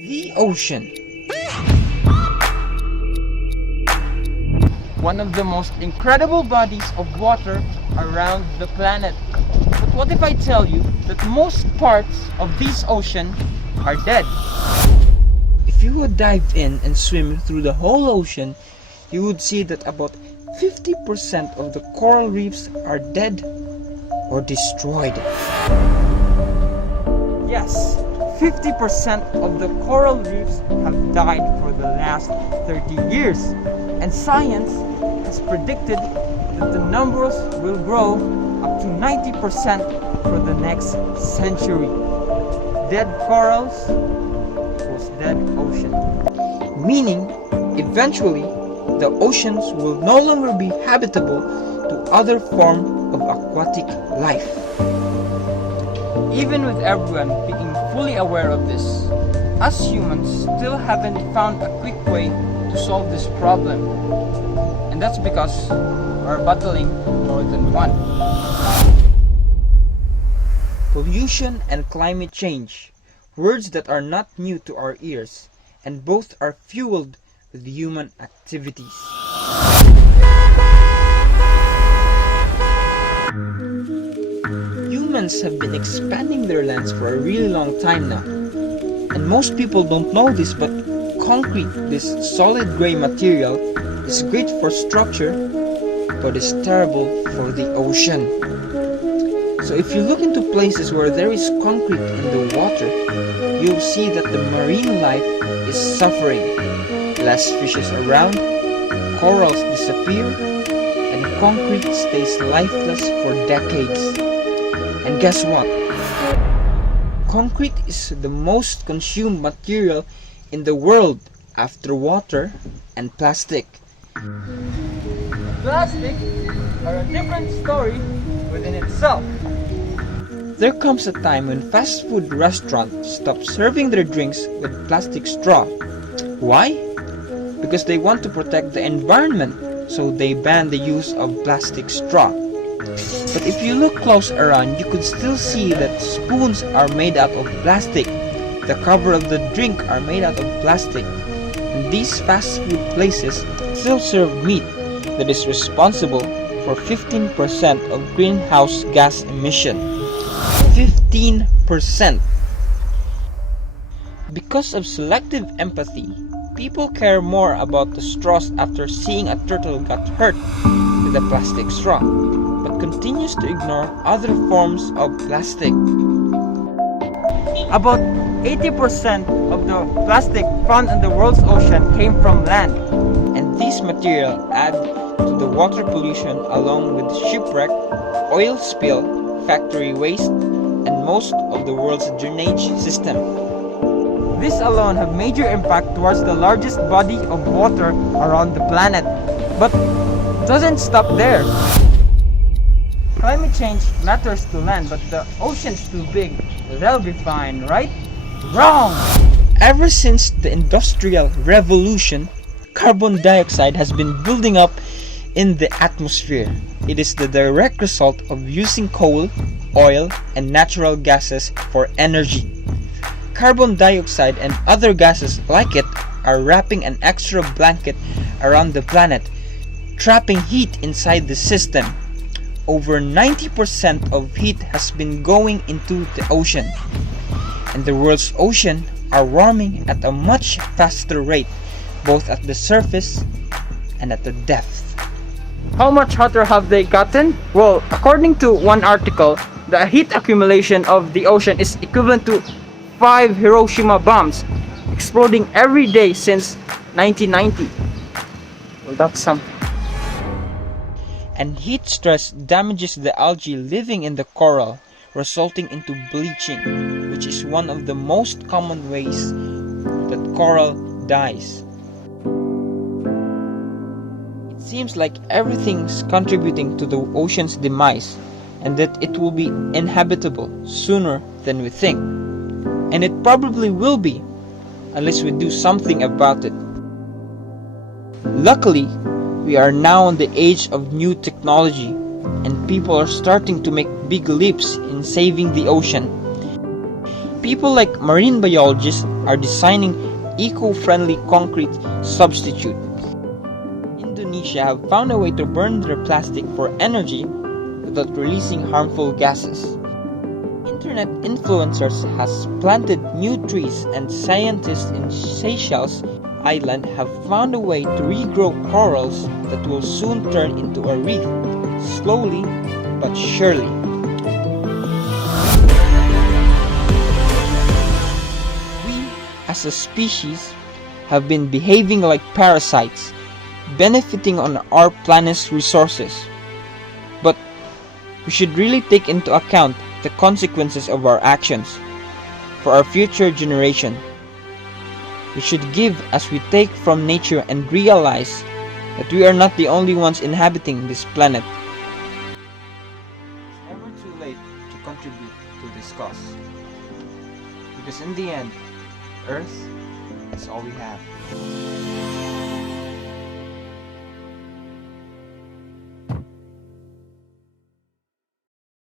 The ocean. One of the most incredible bodies of water around the planet. But what if I tell you that most parts of this ocean are dead? If you would dive in and swim through the whole ocean, you would see that about 50% of the coral reefs are dead or destroyed. Yes, 50% of the coral reefs have died for the last 30 years. And science has predicted that the numbers will grow up to 90% for the next century. Dead corals equals dead ocean. Meaning, eventually, the oceans will no longer be habitable to other forms of aquatic life. Even with everyone being fully aware of this, us humans still haven't found a quick way to solve this problem. And that's because we're battling more than one. Pollution and climate change, words that are not new to our ears, and both are fueled with human activities. Humans have been expanding their lands for a really long time now. And most people don't know this, but concrete, this solid gray material, is great for structure, but is terrible for the ocean. So if you look into places where there is concrete in the water, you'll see that the marine life is suffering. Less fishes around, corals disappear, and concrete stays lifeless for decades. And guess what? Concrete is the most consumed material in the world after water and plastic. Plastic are a different story within itself. There comes a time when fast food restaurants stop serving their drinks with plastic straw. Why? Because they want to protect the environment, so they ban the use of plastic straw. But if you look close around, you could still see that spoons are made out of plastic. The cover of the drink are made out of plastic. And these fast food places still serve meat that is responsible for 15% of greenhouse gas emission. 15%! Because of selective empathy, people care more about the straws after seeing a turtle got hurt with a plastic straw, but continues to ignore other forms of plastic. About 80% of the plastic found in the world's ocean came from land, and these materials add to the water pollution along with shipwreck, oil spill, factory waste, and most of the world's drainage system. This alone have major impact towards the largest body of water around the planet. But it doesn't stop there. Climate change matters to land, but the ocean's too big. They'll be fine, right? Wrong! Ever since the Industrial Revolution, carbon dioxide has been building up in the atmosphere. It is the direct result of using coal, oil, and natural gases for energy. Carbon dioxide and other gases like it are wrapping an extra blanket around the planet, trapping heat inside the system. Over 90% of heat has been going into the ocean, and the world's ocean are warming at a much faster rate, both at the surface and at the depth. How much hotter have they gotten? Well, according to one article, the heat accumulation of the ocean is equivalent to 5 Hiroshima bombs, exploding every day since 1990. Well, that's something. And heat stress damages the algae living in the coral, resulting into bleaching, which is one of the most common ways that coral dies. It seems like everything's contributing to the ocean's demise, and that it will be inhabitable sooner than we think. And it probably will be, unless we do something about it. Luckily, we are now in the age of new technology, and people are starting to make big leaps in saving the ocean. people like marine biologists are designing eco-friendly concrete substitute. Indonesia have found a way to burn their plastic for energy without releasing harmful gases. Internet influencers has planted new trees, and scientists in Seychelles Island have found a way to regrow corals that will soon turn into a reef, slowly but surely. We, as a species, have been behaving like parasites, benefiting on our planet's resources. But we should really take into account the consequences of our actions for our future generation. We should give as we take from nature and realize that we are not the only ones inhabiting this planet. It's never too late to contribute to this cause, because in the end, Earth is all we have.